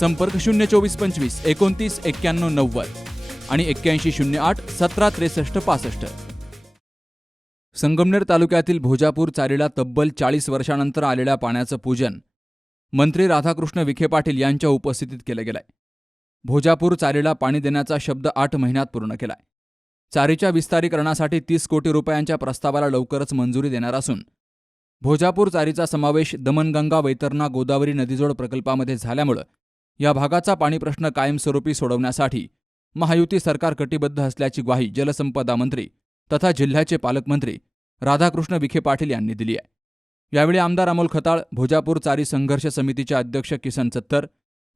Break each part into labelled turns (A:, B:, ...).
A: संपर्क शून्य चोवीस पंचवीस एकोणतीस एक्क्याण्णव नव्वद आणि एक्क्याऐंशी शून्य आठ सतरा त्रेसष्ट पासष्ट. संगमनेर तालुक्यातील भोजापूर चारीला तब्बल चाळीस वर्षानंतर आलेल्या पाण्याचं पूजन मंत्री राधाकृष्ण विखे पाटील यांच्या उपस्थितीत केलं गेलंय. भोजापूर चारीला पाणी देण्याचा शब्द आठ महिन्यात पूर्ण केलाय. चारीच्या विस्तारीकरणासाठी तीस कोटी रुपयांच्या प्रस्तावाला लवकरच मंजुरी देणार असून भोजापूर चारीचा समावेश दमनगंगा वैतरणा गोदावरी नदीजोड प्रकल्पामध्ये झाल्यामुळं या भागाचा पाणी प्रश्न कायमस्वरूपी सोडवण्यासाठी महायुती सरकार कटिबद्ध असल्याची ग्वाही जलसंपदा मंत्री तथा जिल्ह्याचे पालकमंत्री राधाकृष्ण विखे पाटील यांनी दिली आहे. यावेळी आमदार अमोल खताळ भोजापूर चारी संघर्ष समितीचे अध्यक्ष किसन सत्तर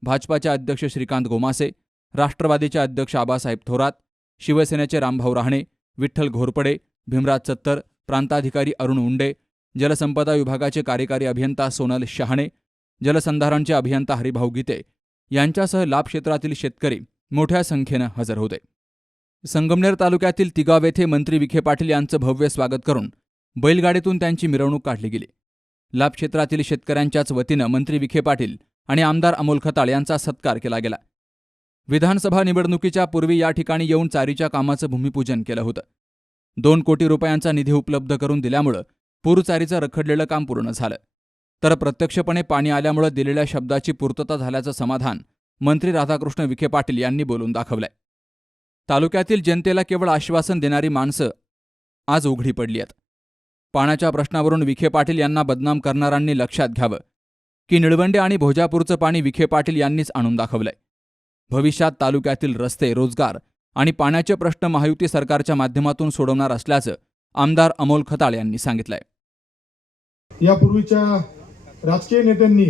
A: भाजपाचे अध्यक्ष श्रीकांत गोमासे राष्ट्रवादीचे अध्यक्ष आबासाहेब थोरात शिवसेनेचे रामभाऊ राहणे विठ्ठल घोरपडे भीमराज सत्तर प्रांताधिकारी अरुण उंडे जलसंपदा विभागाचे कार्यकारी अभियंता सोनल शहाणे जलसंधारणचे अभियंता हरिभाऊ गीते यांच्यासह लाभ क्षेत्रातील शेतकरी मोठ्या संख्येनं हजर होते. संगमनेर तालुक्यातील तिगाव येथे मंत्री विखे पाटील यांचं भव्य स्वागत करून बैलगाडीतून त्यांची मिरवणूक काढली गेली. लाभ क्षेत्रातील शेतकऱ्यांच्याच वतीनं मंत्री विखे पाटील आणि आमदार अमोल खताळ यांचा सत्कार केला गेला. विधानसभा निवडणुकीच्या पूर्वी या ठिकाणी येऊन चारीच्या कामाचं भूमिपूजन केलं होतं. दोन कोटी रुपयांचा निधी उपलब्ध करून दिल्यामुळं पूरचारीचं रखडलेलं काम पूर्ण झालं. तर प्रत्यक्षपणे पाणी आल्यामुळे दिलेल्या शब्दाची पूर्तता झाल्याचं समाधान मंत्री राधाकृष्ण विखे पाटील यांनी बोलून दाखवलंय. तालुक्यातील जनतेला केवळ आश्वासन देणारी माणसं आज उघडी पडली आहेत. पाण्याच्या प्रश्नावरून विखे पाटील यांना बदनाम करणाऱ्यांनी लक्षात घ्यावं की निळवंडे आणि भोजापूरचं पाणी विखे पाटील यांनीच आणून दाखवलंय. भविष्यात तालुक्यातील रस्ते रोजगार आणि पाण्याचे प्रश्न महायुती सरकारच्या माध्यमातून सोडवणार असल्याचं आमदार अमोल खताळ यांनी सांगितलंय.
B: यापूर्वीच्या राजकीय नेत्यांनी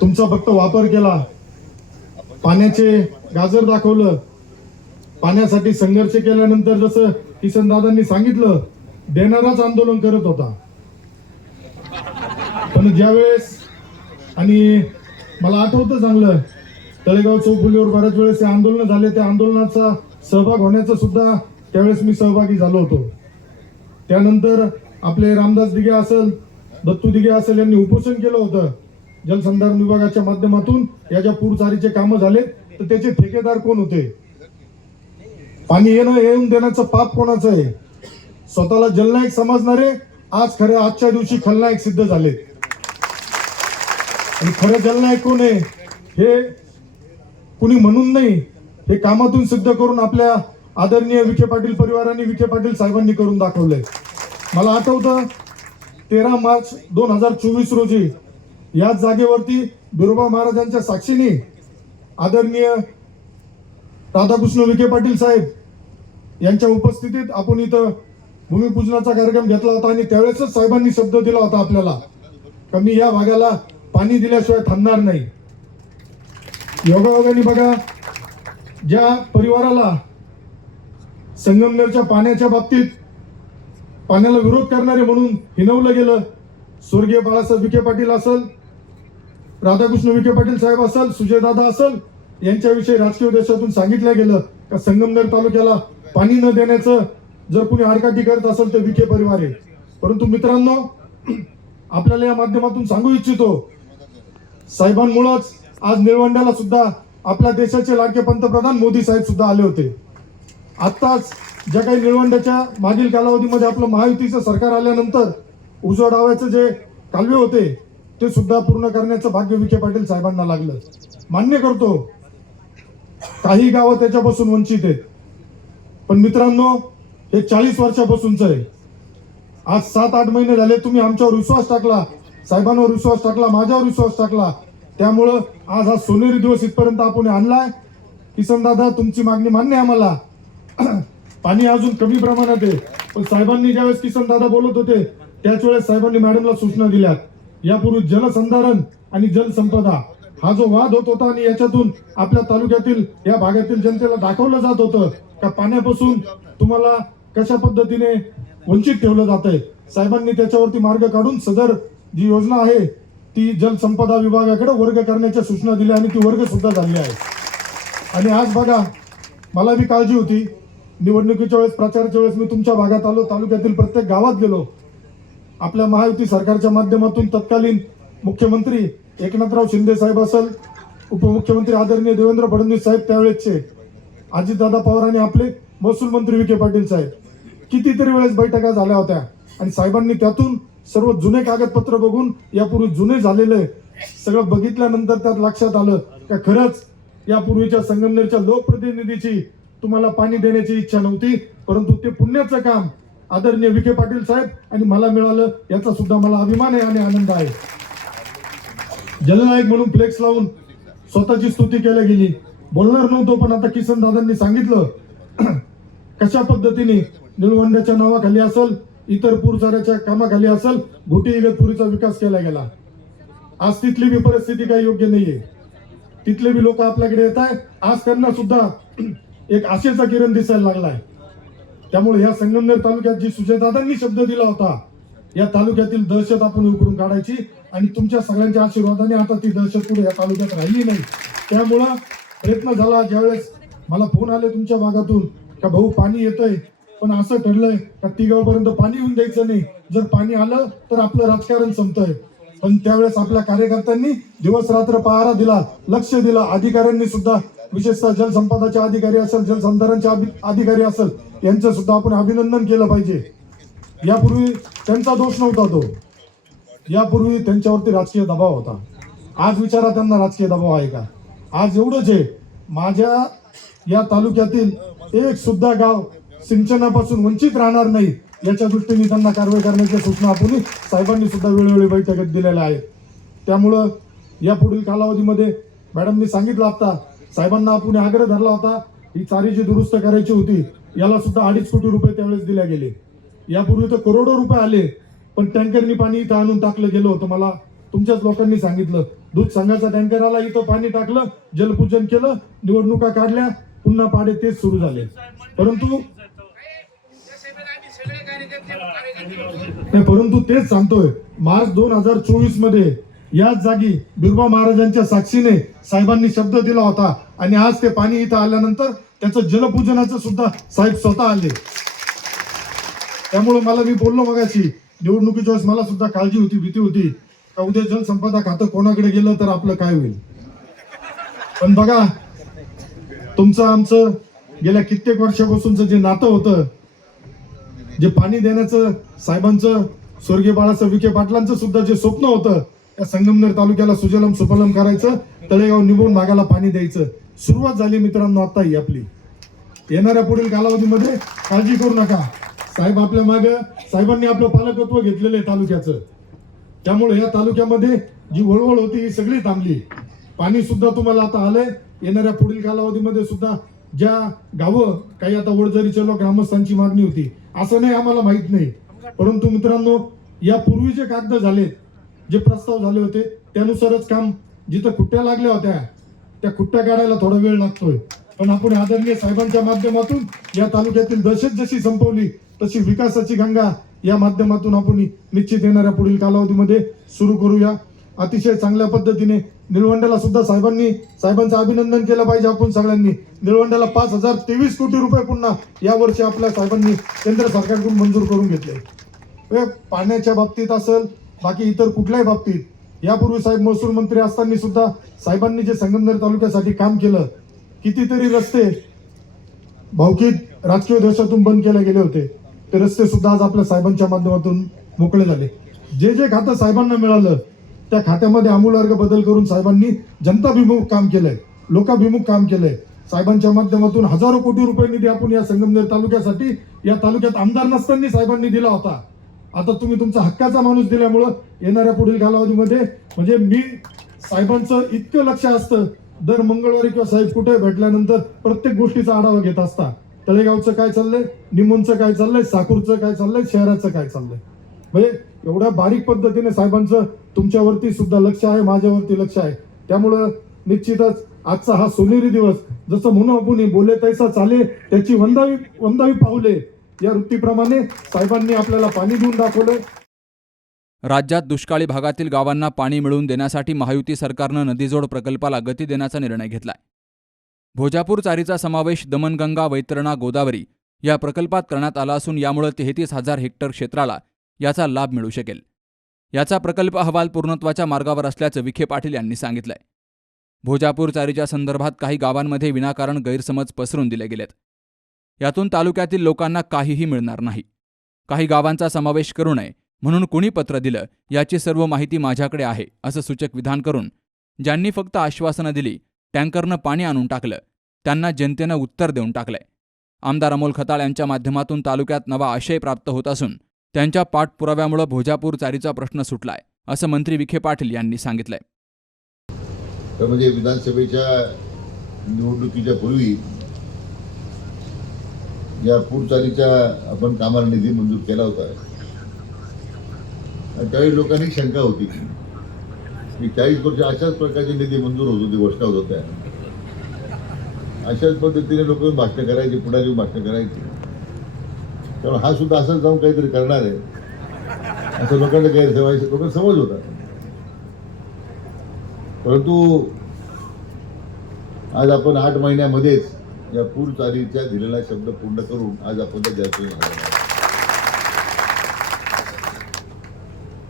B: तुमचा फक्त वापर केला. पाण्याचे गाजर दाखवलं. पाण्यासाठी संघर्ष केल्यानंतर जसं किसनदादांनी सांगितलं देणाराच आंदोलन करत होता. पण ज्यावेळेस आणि मला आठवतं चांगलं तळेगाव चौफुलीवर बऱ्याच वेळेस ते आंदोलन झाले त्या आंदोलनाचा सहभाग होण्याचा सुद्धा त्यावेळेस मी सहभागी झालो होतो. त्यानंतर आपले रामदास दिघे असेल दत्तू दिघे असेल यांनी उपोषण केलं होतं. जलसंधारण विभागाच्या माध्यमातून याच्या पूरचारीचे कामं झाले तर त्याचे ठेकेदार कोण होते? पाणी येणं येऊन देण्याचं पाप कोणाचं आहे? स्वतःला जलनायक समजणारे आज खरे आजच्या दिवशी खलनायक सिद्ध झाले आणि खरं जलनायक कोण आहे? हे कुणी म्हणून नाही हे कामातून सिद्ध करून आपल्या आदरणीय विखे पाटील परिवाराने विखे पाटील साहेबांनी करून दाखवलंय. मला आठवतं तेरा मार्च दोन हजार चोवीस रोजी याच जागेवरती बिरोबा महाराजांच्या साक्षीने आदरणीय राधाकृष्ण विखे पाटील साहेब यांच्या उपस्थितीत आपण इथं भूमिपूजनाचा कार्यक्रम घेतला होता आणि त्यावेळेसच साहेबांनी शब्द दिला होता आपल्याला कमी या भागाला पाणी दिल्याशिवाय थांबणार नाही. योगायोगाने बघा ज्या परिवाराला संगमनेरच्या पाण्याच्या बाबतीत पाण्याला विरोध करणारे म्हणून हिनवलं गेलं. स्वर्गीय बाळासाहेब विखे पाटील असल राधाकृष्ण विखे पाटील साहेब असल सुजयदादा असल यांच्याविषयी राजकीय देशातून सांगितलं गेलं का संगमनेर तालुक्याला पाणी न देण्याचं जर कुणी आडकाठी करत असेल तर विखे परिवार आहे. परंतु मित्रांनो आपल्याला या माध्यमातून सांगू इच्छितो साहेबांमुळंच आज निळवंड्याला सुद्धा आपल्या देशाचे लाडके पंतप्रधान मोदी साहेब सुद्धा आले होते. आत्ताच ज्या काही निळवंड्याच्या मागील कालावधीमध्ये आपलं महायुतीचं सरकार आल्यानंतर उजवा डाव्याचं जे कालवे होते ते सुद्धा पूर्ण करण्याचं भाग्य विखे पाटील साहेबांना लागलं. मान्य करतो काही गावं त्याच्यापासून वंचित आहेत. पण मित्रांनो हे चाळीस वर्षापासूनच आहे. आज सात आठ महिने झाले तुम्ही आमच्यावर विश्वास टाकला साहेबांवर विश्वास टाकला माझ्यावर विश्वास टाकला. त्यामुळं आज हा सोनेरी दिवस इथपर्यंत आपण आणलाय. किसन दादा तुमची मागणी मान्य आहे आम्हाला. पाणी अजून कमी प्रमाणात आहे. पण साहेबांनी ज्यावेळेस किसन दादा बोलत होते त्याच वेळेस साहेबांनी मॅडमला सूचना दिल्या. यापूर्वी जलसंधारण आणि जलसंपदा हा जो वाद होत होता आणि याच्यातून आपल्या तालुक्यातील या भागातील जनतेला दाखवलं जात होतं का पाण्यापासून तुम्हाला कशा पद्धतीने वंचित ठेवलं जात आहे? साहेबांनी त्याच्यावरती मार्ग काढून सदर जी योजना आहे ती जलसंपदा विभागाकडे वर्ग करण्याच्या सूचना दिल्या आणि ती वर्ग सुद्धा झाली आहे. आणि आज बघा मला बी काळजी होती. निवडणुकीच्या वेळेस प्रचाराच्या वेळेस मी तुमच्या भागात आलो तालुक्यातील प्रत्येक गावात गेलो. आपल्या महायुती सरकारच्या माध्यमातून तत्कालीन मुख्यमंत्री एकनाथराव शिंदे साहेब असेल उपमुख्यमंत्री आदरणीय देवेंद्र फडणवीस साहेब त्यावेळेसचे अजितदादा पवार आणि आपले महसूल मंत्री विखे पाटील साहेब. कितीतरी वेळेस बैठका झाल्या होत्या आणि साहेबांनी त्यातून सर्व जुने कागदपत्र बघून यापूर्वी जुने झालेले सगळं बघितल्यानंतर त्यात लक्षात आलं का खरंच यापूर्वीच्या संगमनेरच्या लोकप्रतिनिधीची तुम्हाला पाणी देण्याची इच्छा नव्हती परंतु ते पुण्याचं काम आदरणीय विखे पाटील साहेब आणि मला मिळालं याचा सुद्धा मला अभिमान आहे आणि आनंद आहे. जलनायक म्हणून फ्लेक्स लावून स्वतःची स्तुती केल्या गेली. बोलणार नव्हतो पण आता किसन दादांनी सांगितलं कशा पद्धतीने निळवंड्याच्या नावाखाली असल इतर पूरचाऱ्याच्या कामाखाली असल घोटी इगतपुरीचा विकास केला गेला. आज तिथली बी परिस्थिती काही योग्य नाहीये. तिथले बी लोक आपल्याकडे येत आहे आज त्यांना सुद्धा एक आशेचा किरण दिसायला लागलाय. त्यामुळे या संगमनेर तालुक्यात जी सुजयदादांनी शब्द दिला होता या तालुक्यातील दहशत आपण उकरून काढायची आणि तुमच्या सगळ्यांच्या आशीर्वादाने आता ती दहशत पुढे या तालुक्यात राहिली नाही. त्यामुळं प्रयत्न झाला ज्यावेळेस मला फोन आले तुमच्या भागातून का भाऊ पाणी येतंय पण असं ठरलंय का तिगावपर्यंत पाणी येऊन द्यायचं नाही. जर पाणी आलं तर आपलं राजकारण संपतंय. पण त्यावेळेस आपल्या कार्यकर्त्यांनी दिवस रात्र पहारा दिला लक्ष दिला अधिकाऱ्यांनी सुद्धा विशेषतः जलसंपदाचे अधिकारी असेल जलसंधारणचे अधिकारी असेल यांचं सुद्धा आपण अभिनंदन केलं पाहिजे. यापूर्वी त्यांचा दोष नव्हता तो. यापूर्वी त्यांच्यावरती राजकीय दबाव होता. आज विचारा त्यांना राजकीय दबाव आहे का? आज एवढंच आहे. माझ्या या तालुक्यातील एक सुद्धा गाव सिंचनापासून वंचित राहणार नाही याच्या दृष्टीने त्यांना कारवाई करण्याच्या सूचना आपण साहेबांनी सुद्धा वेळोवेळी बैठकीत दिलेल्या आहेत. त्यामुळं या पुढील कालावधीमध्ये मॅडमनी सांगितलं आता साहेबांना आपण आग्रह धरला होता ही चारी जी दुरुस्त करायची होती. याला सुद्धा अडीच कोटी रुपये त्यावेळेस दिल्या गेले. यापूर्वी तर करोडो रुपये आले पण टँकरनी पाणी इथं आणून टाकलं गेलं होतं. मला तुमच्याच लोकांनी सांगितलं. दूध संघाचा टँकर आला इथं पाणी टाकलं जलपूजन केलं निवडणुका काढल्या पुन्हा पाडे तेच सुरू झाले. परंतु नाही, परंतु तेच सांगतोय मार्च दोन हजार चोवीसमध्ये याच जागी बिरबा महाराजांच्या साक्षीने साहेबांनी शब्द दिला होता. आणि आज ते पाणी इथं आल्यानंतर त्याचं जलपूजनाचं सुद्धा साहेब स्वतः आले. त्यामुळे मला मी बोललो मगाशी निवडणुकीच्या वेळेस मला सुद्धा काळजी होती भीती होती. का उद्या जलसंपदा खातं कोणाकडे गेलं तर आपलं काय होईल? पण बघा तुमचं आमचं गेल्या कित्येक वर्षापासूनचं जे नातं होतं जे पाणी देण्याचं साहेबांचं स्वर्गीय बाळासाहेब विखे पाटलांचं सुद्धा जे स्वप्न होतं त्या संगमनेर तालुक्याला सुजलम सुफलम करायचं तळेगाव निवडून भागाला पाणी द्यायचं. सुरुवात झाली मित्रांनो आता ही आपली. येणाऱ्या पुढील कालावधीमध्ये काळजी करू नका. साहेब आपल्या माग साहेबांनी आपलं पालकत्व घेतलेलं आहे तालुक्याचं. त्यामुळे या तालुक्यामध्ये जी वळवळ होती ही सगळी थांबली. पाणी सुद्धा तुम्हाला आता आलंय. येणाऱ्या पुढील कालावधीमध्ये सुद्धा ज्या गावं काही आता वडझरीच्या लोक ग्रामस्थांची मागणी होती असं नाही आम्हाला माहीत नाही. परंतु मित्रांनो या पूर्वीचे कागद झाले जे प्रस्ताव झाले होते त्यानुसारच काम जिथं खुट्ट्या लागल्या होत्या त्या खुट्ट्या काढायला थोडा वेळ लागतोय. पण आपण आदरणीय साहेबांच्या माध्यमातून या तालुक्यातील दहशत जशी संपवली तशी विकासाची गंगा या माध्यमातून आपण निश्चित येणाऱ्या पुढील कालावधीमध्ये सुरू करूया. अतिशय चांगल्या पद्धतीने निळवंड्याला सुद्धा साहेबांनी साहेबांचं अभिनंदन केलं पाहिजे आपण सगळ्यांनी. निळवंड्याला पाच हजार तेवीस कोटी रुपये पुन्हा यावर्षी आपल्या साहेबांनी केंद्र सरकारकडून मंजूर करून घेतले. पाण्याच्या बाबतीत असेल बाकी इतर कुठल्याही बाबतीत. यापूर्वी साहेब महसूल मंत्री असताना सुद्धा साहेबांनी जे संगमनेर तालुक्यासाठी काम केलं कितीतरी रस्ते भावकीत राजकीय देशातून बंद केले गेले होते. ते रस्ते सुद्धा आज आपल्या साहेबांच्या माध्यमातून मोकळे झाले. जे जे खातं साहेबांना मिळालं त्या खात्यामध्ये आमूलार्ग बदल करून साहेबांनी जनताभिमुख काम केलंय लोकाभिमुख काम केलंय. साहेबांच्या माध्यमातून हजारो कोटी रुपये निधी आपण या संगमनेर तालुक्यासाठी या तालुक्यात आमदार नसताना साहेबांनी दिला होता. आता तुम्ही तुमचा हक्काचा माणूस दिल्यामुळं येणाऱ्या पुढील कालावधीमध्ये म्हणजे मी साहेबांचं इतकं लक्ष असतं दर मंगळवारी किंवा साहेब कुठे भेटल्यानंतर प्रत्येक गोष्टीचा आढावा घेत असता. तळेगावचं काय चाललंय निमोनचं काय चाललंय साकूरचं काय चाललंय शहराचं काय चाललंय? म्हणजे एवढ्या बारीक पद्धतीने साहेबांचं तुमच्यावरती सुद्धा लक्ष आहे माझ्यावरती लक्ष आहे. त्यामुळं निश्चितच आजचा हा सोनेरी दिवस जसं म्हणू आपण बोले तैसा चाले त्याची वंदावी वंदावी पावले या वृत्तीप्रमाणे साहेबांनी आपल्याला पाणी देऊन दाखवलं
A: राज्यात दुष्काळी भागातील गावांना पाणी मिळवून देण्यासाठी महायुती सरकारनं नदीजोड प्रकल्पाला गती देण्याचा निर्णय घेतलाय. भोजापूर चारीचा समावेश दमनगंगा वैतरणा गोदावरी या प्रकल्पात करण्यात आला असून यामुळे तेहतीस हजार हेक्टर क्षेत्राला याचा लाभ मिळू शकेल. याचा प्रकल्प अहवाल पूर्णत्वाच्या मार्गावर असल्याचं विखे पाटील यांनी सांगितलंय. भोजापूर चारीच्या संदर्भात काही गावांमध्ये विनाकारण गैरसमज पसरून दिले गेलेत. यातून तालुक्यातील लोकांना काहीही मिळणार नाही. काही गावांचा समावेश करू नये म्हणून कुणी पत्र दिलं याची सर्व माहिती माझ्याकडे आहे असं सूचक विधान करून ज्यांनी फक्त आश्वासनं दिली टँकरनं पाणी आणून टाकलं त्यांना जनतेनं उत्तर देऊन टाकलंय. आमदार अमोल खताळ यांच्या माध्यमातून तालुक्यात नवा आशय प्राप्त होत असून त्यांच्या पाठपुराव्यामुळे भोजापूर चारीचा प्रश्न सुटलाय असं मंत्री विखे पाटील यांनी सांगितलंय.
C: म्हणजे विधानसभेच्या निवडणुकीच्या पूर्वी या पुढचालीच्या आपण कामाला निधी मंजूर केला होता. त्यावेळी लोकांनी शंका होती. की चाळीस वर्ष अशाच प्रकारचे निधी मंजूर होत होते घोषणा होत होत्या. अशाच पद्धतीने लोक भाषण करायचे पुढे येऊन भाषण करायची. त्यामुळे हा सुद्धा असंच जाऊन काहीतरी करणार आहे. असं लोकांना गैरसमज लोक समज होता. परंतु आज आपण आठ महिन्यामध्येच या पूर चालीच्या दिलेला शब्द पूर्ण करून आज आपण त्या जास्त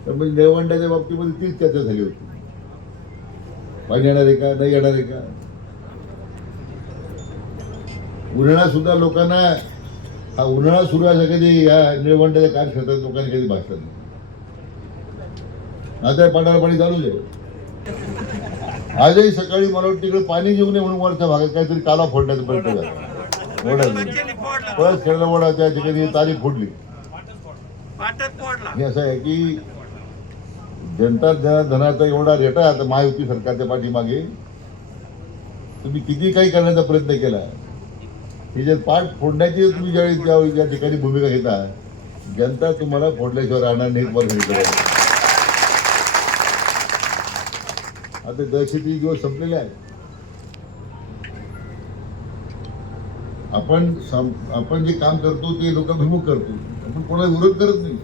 C: तर म्हणजे निळवंड्याच्या बाबतीमध्ये तीच चर्चा झाली होती. पाणी येणार आहे का? नाही येणार आहे का? उन्हाळा सुद्धा लोकांना हा उन्हाळा सुरू असा कधी या काय कार्यक्षेत्रात लोकांनी कधी भाषण नाही आता पाण्याला पाणी चालूच आहे आजही सकाळी मला वाटतं तिकडे पाणी घेऊन नये म्हणून वरच्या भागात काहीतरी काला फोडण्याचा प्रयत्न झाला ओढा परत खेळला ओढा त्या ठिकाणी तारीख फोडली. हे असं आहे की जनता धनाचा एवढा रेटा आता महायुती सरकारच्या पाठीमागे. तुम्ही किती काही करण्याचा प्रयत्न केला ही जे पाठ फोडण्याची तुम्ही ज्यावेळी ज्यावेळी ज्या ठिकाणी भूमिका घेता जनता तुम्हाला फोडल्याशिवाय राहणार नाही तुम्हाला सांगितलं आता दहशती दिवस संपलेले आहेत. आपण आपण जे काम करतो ते लोक भिमुख करतो. आपण कोणाला विरोध करत नाही.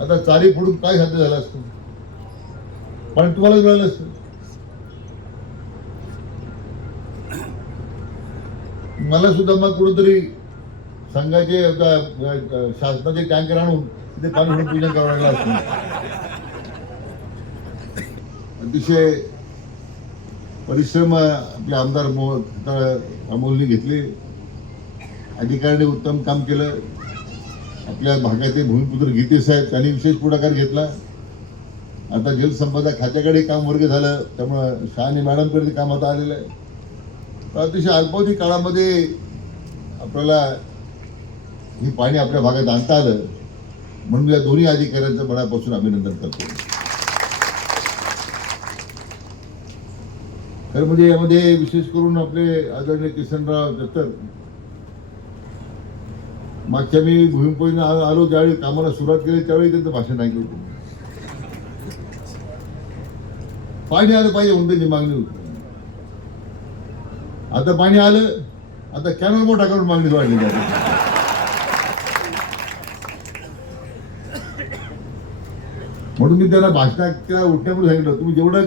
C: आता चारी फोडून काय साध्य झालं असतं. पण तुम्हाला मिळालं असतं मला सुद्धा मग कुठंतरी सांगायचे आता, शासनाचे टँकर आणून ते पाणी पूजा करायला करावं असतं अतिशय परिश्रम आपले आमदार मो अमोलने घेतले. अधिकाऱ्याने उत्तम काम केलं. आपल्या भागाचे भूमिपुत्र गीते साहेब त्यांनी विशेष पुढाकार घेतला. आता जलसंपदा खात्याकडे काम वर्ग झालं. त्यामुळं शहाणे मॅडमकडे ते काम आता आलेलं आहे. अतिशय अल्पावधी काळामध्ये आपल्याला हे पाणी आपल्या भागात आणता आलं. म्हणून या दोन्ही अधिकाऱ्यांचं मनापासून अभिनंदन करतो. तर म्हणजे यामध्ये विशेष करून आपले आदरणीय किसनराव दत्तर मागच्या मी भूमिपूजन आलो ज्यावेळी कामाला सुरुवात केली त्यावेळी त्यांचं भाषण ऐकलं होतं. पाणी आलं पाहिजे म्हणून त्यांची मागणी होती. आता पाणी आलं आता कॅनल मोठा करून मागणी वाढली जाते. म्हणून मी त्याला भाषणाच्या उठण्यापूर्वी सांगितलं तुम्ही जेवढं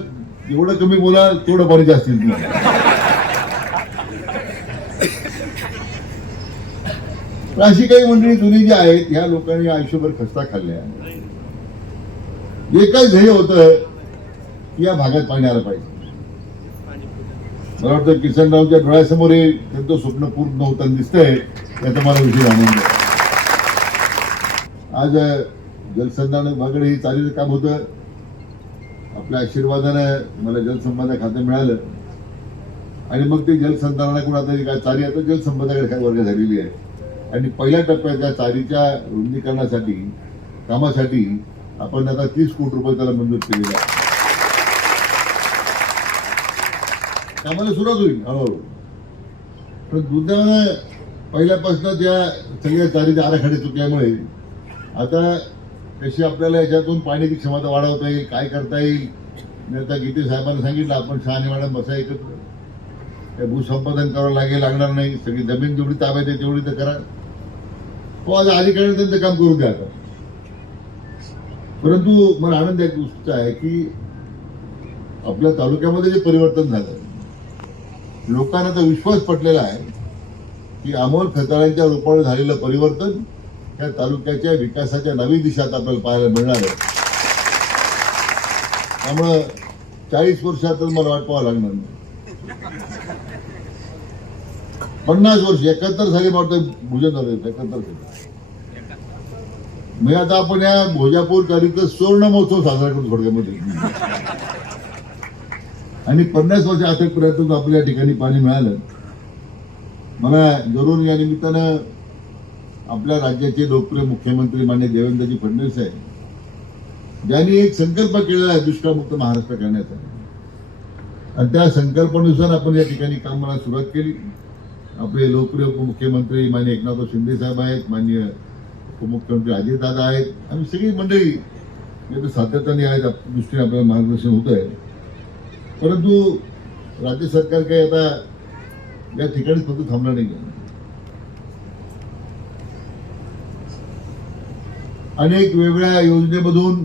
C: एवढं कमी बोला तेवढं पाणी जास्त अशी काही मंडळी जुनी जी आहेत ह्या लोकांनी आयुष्यभर खस्ता खाल्ल्या एकच ध्येय होत या भागात पाणी आलं पाहिजे. मला वाटतं किसनरावच्या डोळ्यासमोर त्यांचं स्वप्न पूर्ण होताना दिसतंय याचा मला विशेष आनंद आज जलसंधान जलसंधारण विभागाकडे हे चालेलं काम होतं. आपल्या आशीर्वादानं मला जलसंपदा खातं मिळालं. आणि मग ते जलसंधारणाकडून आता जी काय चारी आता जलसंपदाकडे काय वर्ग झालेली आहे. आणि पहिल्या टप्प्यात त्या चारीच्या रुंदीकरणासाठी कामासाठी आपण आता तीस कोटी रुपये त्याला मंजूर केलेले आहे कामाला सुरुवात होईल. हळूहळू पण दुर्दैवानं पहिल्यापासून त्या सगळ्या चारीचे आराखडे चुकल्यामुळे आता कशी आपल्याला याच्यातून पाण्याची क्षमता वाढवता येईल काय करता येईल? मी आता गीते साहेबांना सांगितलं आपण शहाणे मॅडम बसा एकत्र. ते भूसंपादन करावं लागेल लागणार नाही. सगळी जमीन जेवढी ताब्यात आहे तेवढी तर करा. हो आज अधिकाऱ्यांनी त्यांचं काम करून द्या परंतु मला आनंद एक गोष्ट आहे की आपल्या तालुक्यामध्ये जे परिवर्तन झालं लोकांना तर विश्वास पटलेला आहे की अमोल खताळ्यांच्या रूपाने झालेलं परिवर्तन या तालुक्याच्या विकासाच्या नवीन दिशात आपल्याला पाहायला मिळणार आहे. त्यामुळं चाळीस वर्षात तर मला वाट पाहावं लागणार नाही. पन्नास वर्ष एकाहत्तर साली वाटतं भोजन झालं एकाहत्तर साली. मी आता आपण या भोजापूर तालुक्यात सुवर्ण महोत्सव साजरा करतो थोडक्यामध्ये. आणि पन्नास वर्ष अखेरपर्यंत आपल्या ठिकाणी पाणी मिळालं. मला जरूर या निमित्तानं आपल्या राज्याचे लोकप्रिय मुख्यमंत्री मान्य देवेंद्रजी फडणवीस आहे ज्यांनी एक संकल्प केलेला आहे दुष्काळमुक्त महाराष्ट्र करण्याचा. आणि त्या संकल्पनेनुसार आपण या ठिकाणी कामाला सुरुवात केली. आपले लोकप्रिय उपमुख्यमंत्री मान्य एकनाथ शिंदे साहेब आहेत मान्य उपमुख्यमंत्री अजितदादा आहेत आम्ही सगळी मंडळी तर सातत्याने आहेत दृष्टीने आपल्याला मार्गदर्शन होत आहे. परंतु राज्य सरकार काही आता या ठिकाणी फक्त थांबणार नाही अनेक वेगळ्या योजनेमधून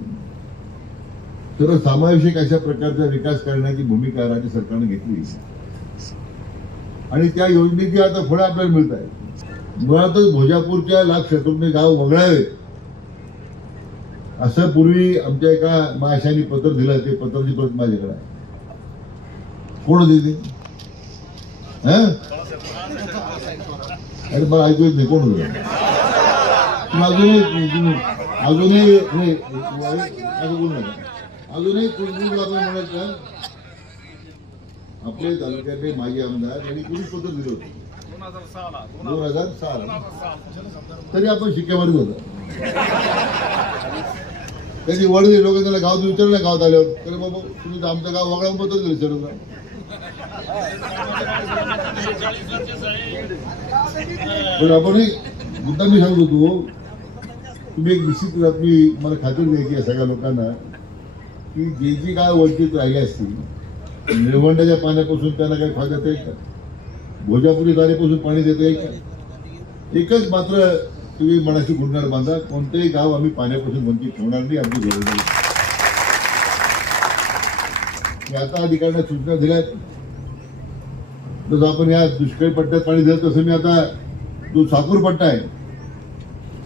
C: सर्वसमावेशक अशा प्रकारचा विकास करण्याची भूमिका राज्य सरकारने घेतली. आणि त्या योजनेची आता फळं आपल्याला मिळत आहेत. मुळातच भोजापूरच्या लाख शत्रुघ्न गाव वगळावे. असं पूर्वी आमच्या एका महाशानी पत्र दिलं ते पत्राची प्रत माझ्याकडे आहे. कोण देते अरे मला ऐकू येत नाही. कोण अजून अजूनही तुम्ही अजूनही नाही, असं बोलू नका अजूनही कुणबी आपण म्हणत का आपले तालुक्यातले माजी आमदार यांनी कुणी पत्र दिलं होतं? दोन हजार सहा तरी आपण शिक्क्यावरच होतो. कधी वडील लोक त्याला गावात विचारलं गावात आल्यावर. तरी बाबा तुम्ही आमचं गाव वगळा पत्र दिलं सर्व पण आपणही मुद्दा मी सांगत होतो तुम्ही एक निश्चित मी मला खात्री द्यायची आहे सगळ्या लोकांना की जे जी गाव वंचित राहिली असतील निळवंडाच्या पाण्यापासून त्यांना काही फायदा येईल का? भोजापुरी तारेपासून पाणी देता येईल का? एकच मात्र तुम्ही मनाशी गुंडाळ बांधा कोणतेही गाव आम्ही पाण्यापासून वंचित ठेवणार नाही आमची गरज नाही आता अधिकाऱ्यांना सूचना दिल्यात जसं आपण या दुष्काळी पट्ट्यात पाणी दिलं तसं मी आता जो साकूर पट्टा आहे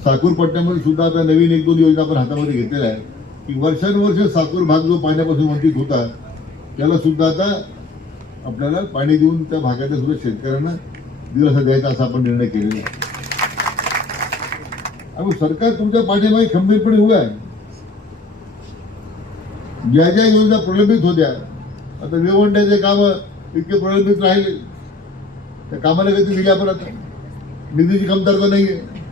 C: साकूरपट्ट्यामध्ये सुद्धा आता नवीन एक दोन योजना आपण हातामध्ये घेतलेल्या आहे की वर्षानुवर्ष साकूर भाग जो पाण्यापासून वंचित होता त्याला सुद्धा आता आपल्याला पाणी देऊन त्या भागाच्या सुद्धा शेतकऱ्यांना दिलासा द्यायचा असा आपण निर्णय केलेला आहे. आणि सरकार तुमच्या पाठीमागे खंबीरपणे उभं आहे. ज्या ज्या योजना प्रलंबित होत्या आता निवडण्याचे काम इतके प्रलंबित राहिले. त्या कामाला गती दिली आपण आता. निधीची कमतरता नाहीये.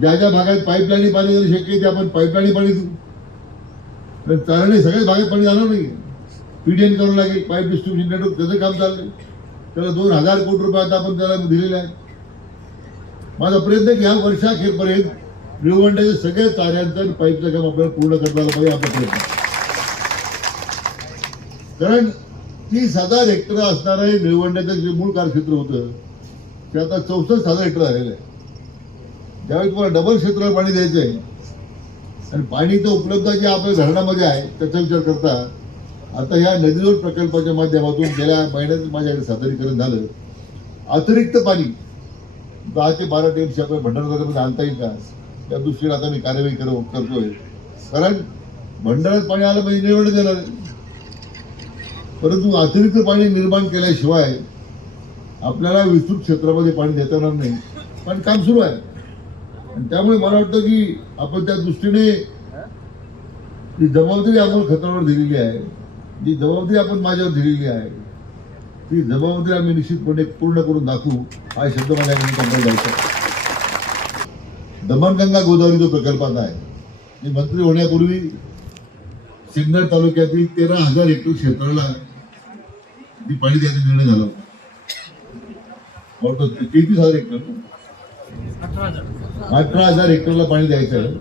C: ज्या ज्या भागात पाईपलाईन पाणी जाणं शक्य ते आपण पाईपलाईन पाणी देऊ. कारण चालणे सगळ्याच भागात पाणी जाणार नाही पीडीएन करू लागेल पाईप डिस्ट्रीब्युशन नेटवर्क त्याचं काम चाललंय. त्याला दोन हजार कोटी रुपये आता आपण त्याला दिलेले आहेत. माझा प्रयत्न की ह्या वर्षाखेरपर्यंत निळवंड्याच्या सगळ्या चाऱ्यांचं आणि पाईपचं काम आपल्याला पूर्ण करता पाहिजे आपला प्रयत्न कारण तीस हजार हेक्टर असणारं हे निळवंड्याचं जे मूळ कार्यक्षेत्र होतं ते आता चौसष्ट हजार हेक्टर झालेलं आहे. ज्यावेळी तुम्हाला डबल क्षेत्राला पाणी द्यायचं आहे. आणि पाणी तर उपलब्ध जे आपल्या धरणामध्ये आहे त्याचा विचार करता आता ह्या नदीजोड प्रकल्पाच्या माध्यमातून गेल्या महिन्यात माझ्याकडे सादरीकरण झालं. अतिरिक्त पाणी दहा ते बारा टेमशी आपल्या भंडारदऱ्यामध्ये आणता येईल का? त्या दृष्टीने आता मी कार्यवाही करतो करतोय. कारण भंडारात पाणी आलं म्हणजे निवड देणार परंतु अतिरिक्त पाणी निर्माण केल्याशिवाय आपल्याला विस्तृत क्षेत्रामध्ये पाणी देता येणार नाही. पण काम सुरू आहे. आणि त्यामुळे मला वाटतं की आपण त्या दृष्टीने जी जबाबदारी आपण खतावर दिलेली आहे. जी जबाबदारी आपण माझ्यावर दिलेली आहे ती जबाबदारी आम्ही निश्चितपणे पूर्ण करून दाखवू हा शब्द मला या दमणगंगा गोदावरी जो प्रकल्प आता आहे मी मंत्री होण्यापूर्वी सिन्नर तालुक्यातील तेरा हजार हेक्टर क्षेत्राला ती पाणी द्यायचा निर्णय झाला होता. तेहतीस हजार हेक्टर. अठरा हजार हेक्टरला पाणी द्यायचं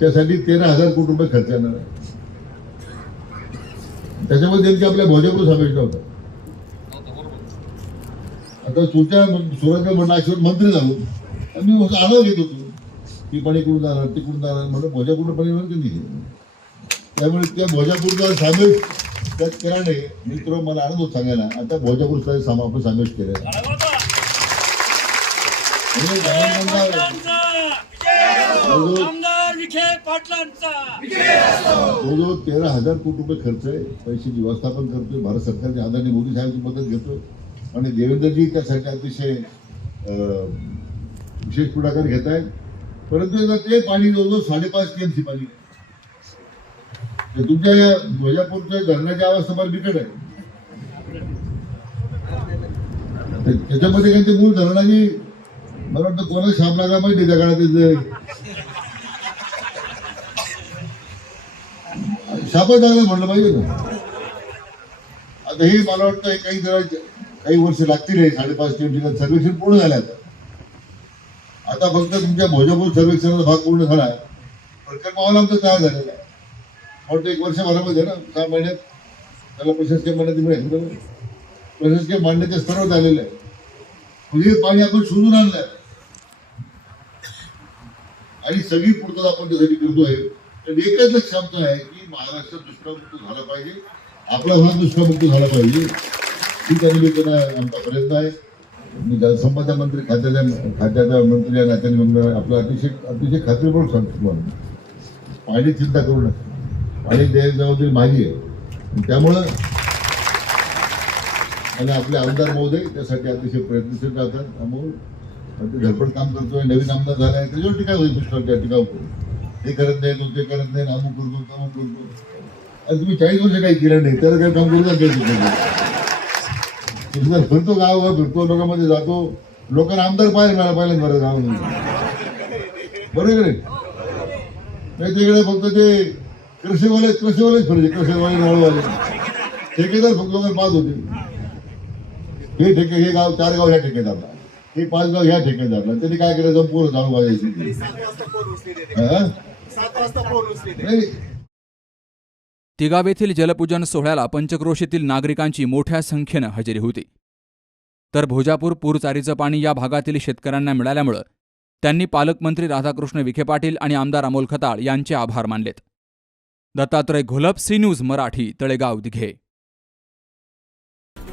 C: त्यासाठी तेरा हजार कोटी रुपये खर्च येणार आहे त्याच्यामध्ये त्यांची आपल्या भाजपला समाविष्ट नव्हता आता तुमच्या सुरत नाशिक मंत्री झालो आणि मी आढावा घेत होतो ती पाणी कुठून जाणार ती कुठून जाणार म्हणून भोजापूर पाणी म्हणून कधी त्यामुळे त्या भोजापूरचा समावेश त्यात केल्याने मी तुला मला आनंद होत सांगायला आता भोजापूर सामा आपण समावेश केला जवळजवळ
D: आमदार विखे पाटलांचा.
C: जवळजवळ तेरा हजार कोटी रुपये खर्च आहे. पैशाची व्यवस्थापन करतोय. भारत सरकारच्या आदरणीय मोदी साहेबांची मदत घेतो आणि देवेंद्रजी त्यासाठी अतिशय विशेष पुढाकार घेत आहेत. परंतु आता ते पाणी जवळजवळ साडेपाच टीएमसी पाणी आहे. ते तुमच्या या ध्वजापूरच्या धरणाची अवस्था फार बिकट आहे. त्याच्यामध्ये काही ते मूळ धरणाची मला वाटतं कोणाला शाप लागा माहिती त्या काळात शापच लागला म्हणलं पाहिजे ना. आता हे मला वाटतं काही जरा काही वर्ष लागतील हे साडेपाच ते सर्वेक्षण पूर्ण झालं आता आता फक्त तुमच्या भोजापूर सर्वेक्षणाचा भाग पूर्ण झाला. आहे प्रकल्प अहवाल आमचा तयार झालेला आहे. वाटतं एक वर्षभरामध्ये ना सहा महिन्यात. त्याला प्रशासकीय मान्यता मिळेल प्रशासकीय मान्यते सर्व झालेलं आहे. म्हणजे पाणी आपण शोधून आणलंय. आणि सगळी पूर्तता आपण त्यासाठी करतोय तर एकच लक्ष आमचं आहे की महाराष्ट्र दुष्काळमुक्त झाला पाहिजे. आपला भाग दुष्काळमुक्त झाला पाहिजे. ही त्या आमचा प्रयत्न आहे. मी जलसंपदा मंत्री खात्याच्या खात्याचा मंत्री या नात्याने मंडळ आपलं अतिशय अतिशय खात्रीपूर्वक सांगतो तुम्हाला. पाणी चिंता करू नका. पाणी द्यायची जबाबदारी माझी आहे. त्यामुळं आणि आपले आमदार महोदय त्यासाठी अतिशय प्रयत्नशील राहतात. त्यामुळे म्हणजे अगदी धडपड काम करतोय नवीन आमदार झालाय त्याच्यावर टीका होईल पुष्कळच्या टीका करू हे करत नाही तो ते करत नाही अमुक करतो तमुक करतो. आणि तुम्ही चाळीस वर्ष काही केलं नाही त्याला काही काम करू शकतो फिरतो गाव फिरतो लोकांमध्ये जातो. लोकांना आमदार पाहिजे मला पाहिजे बरं गावामध्ये बरोबर आहे नाही? तिकडे फक्त ते कृषीवाले कृषीवालेच फिरले कृषीवाले नळवाले. ठेकेदार फक्त लोकांना पाहत होते. हे ठेके हे गाव चार गाव ह्या ठेकेदारला. हे पाच गाव ह्या ठेकेदारला त्यांनी काय जाऊन पोरं हा? नाही.
A: तिगाव येथील जलपूजन सोहळ्याला पंचक्रोशीतील नागरिकांची मोठ्या संख्येनं हजेरी होती. तर भोजापूर पूरचारीचं पाणी या भागातील शेतकऱ्यांना मिळाल्यामुळं त्यांनी पालकमंत्री राधाकृष्ण विखे पाटील आणि आमदार अमोल खताळ यांचे आभार मानलेत. Dattatray Gholap C news Marathi Talegaon Dighe.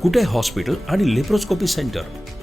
E: Kute hospital आणि लेप्रोस्कोपी सेंटर?